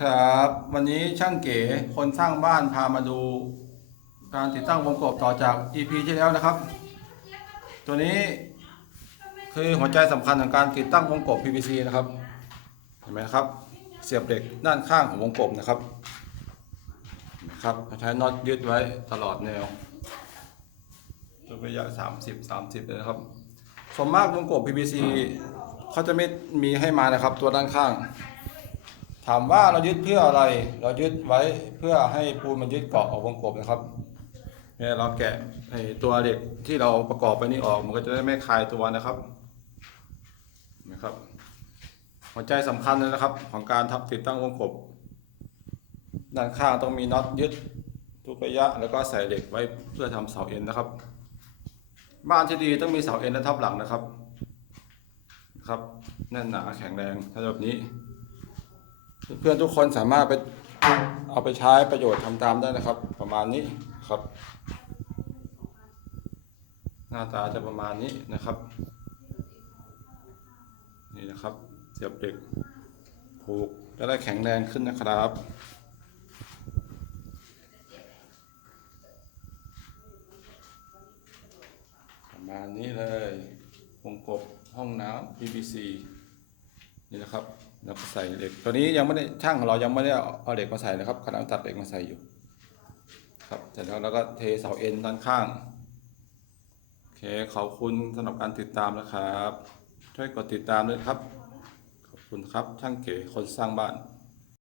ครับ วันนี้ช่างเก๋คนสร้างบ้านพามาดู การติดตั้งวงกบต่อจาก EP ที่แล้วนะครับ ตัวนี้คือหัวใจสำคัญของการติดตั้งวงกบ PVC นะครับ เห็นไหมครับ เสียบเหล็กด้านข้างของวงกบนะครับนไหมครับใช้น็อตยึดไว้ตลอดแนวตัวระยะ 30 30เลยนะครับส่วนมากวงกบ PVC เขาจะไม่มีให้มานะครับ ตัวด้านข้าง ถามว่าเรายึดเพื่ออะไร เรายึดไว้เพื่อให้ปูนมันยึดเกาะออกวงกบนะครับเนี่ยเราแกะไอตัวเหล็กที่เราประกอบไปนี่ออกมันก็จะได้ไม่คลายตัวนะครับนะครับ หัวใจสำคัญเลยนะครับ ของการทับติดตั้งวงกบด้านข้างต้องมีน็อตยึดทุกระยะ แล้วก็ใส่เหล็กไว้เพื่อทำเสาเอ็นนะครับ บ้านที่ดีต้องมีเสาเอ็นและทับหลังนะครับ ครับแน่นหนาแข็งแรงถ้าแบบนี้ เพื่อนทุกคนสามารถไปเอาไปใช้ประโยชน์ทำตามได้นะครับ ประมาณนี้ครับ หน้าตาจะประมาณนี้นะครับ นี่นะครับเสียบเหล็กผูกจะได้แข็งแรงขึ้นนะครับประมาณนี้เลย วงกบห้องน้ำ PVC นี่นะครับแล้วก็ใส่เหล็กตัวนี้ยังไม่ได้ช่างของเรายังไม่ได้เอาเอาเหล็กมาใส่นะครับกำลังตัดเหล็กมาใส่อยู่ครับเสร็จแล้วเราก็เทเสาเอ็นด้านข้างโอเคขอบคุณสำหรับการติดตามนะครับ ช่วยกดติดตามด้วยครับ ขอบคุณครับช่างเก๋คนสร้างบ้าน